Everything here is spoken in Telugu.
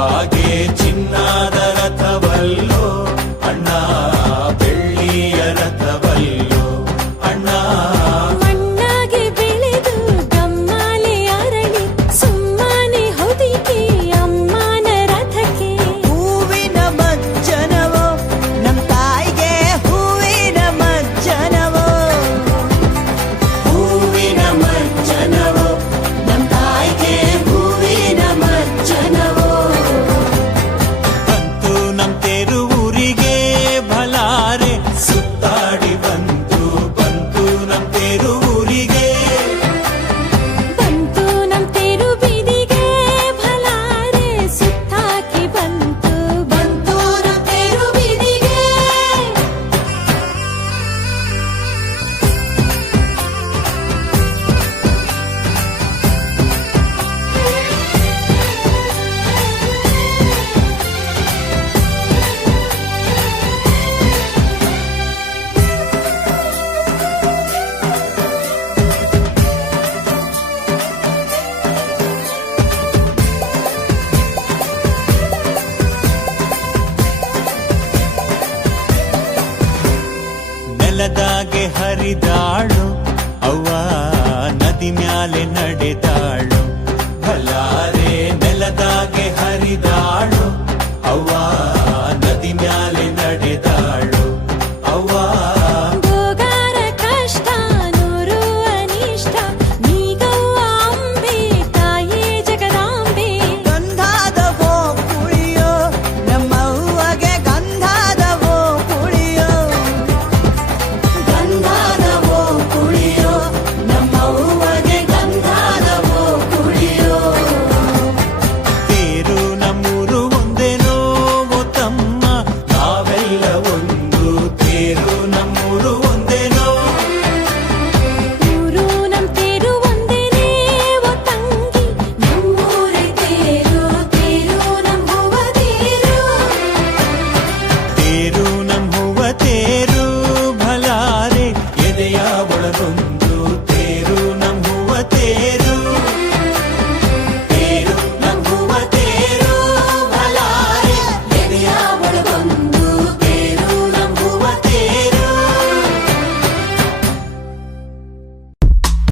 gel. ಹರಿದಾಳು ಅವ್ವ ನದಿ ಮ್ಯಾಲೆ ನಡೆದಾಳು